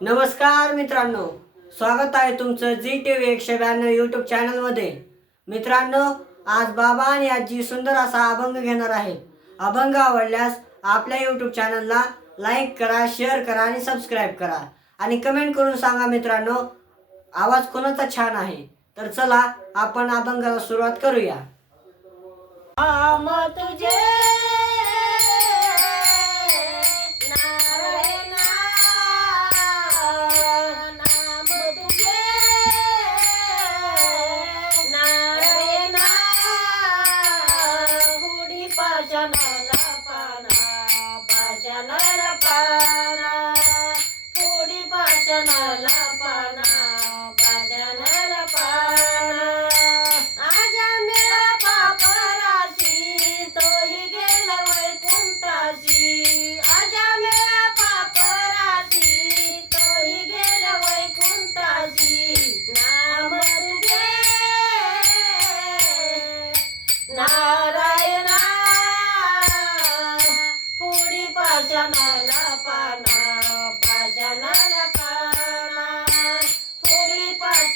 नमस्कार मित्रांनो स्वागत आहे तुमचं जी टी व्ही एकशे ब्याण्णव यूट्यूब चॅनलमध्ये मित्रांनो आज बाबा आणि आजी सुंदर असा अभंग घेणार आहे अभंग आवडल्यास आपल्या यूट्यूब चॅनलला लाईक करा शेअर करा आणि सबस्क्राईब करा. आणि कमेंट करून सांगा मित्रांनो आवाज कोणाचा छान आहे? तर चला आपण अभंगाला सुरुवात करूया. तुझे पाना पाषाणाला पाना पाना.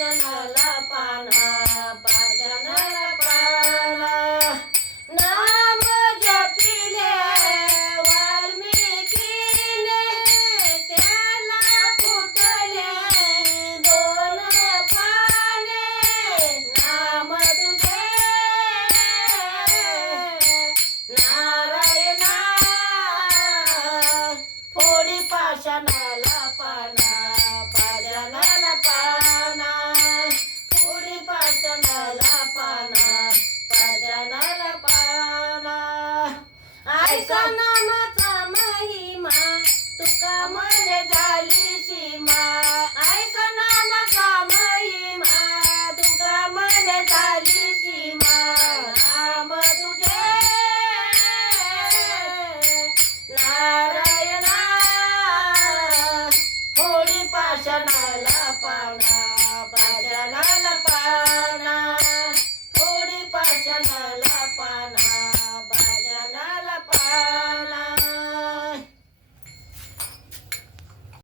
पाषाणाला पाना पाषाणाला पाना नाम जपिले वाल्मिकीने त्याला फुटले दोन पाने. नाम तुझे नारायणा फोडी पाषाणाला शासनाला पावणार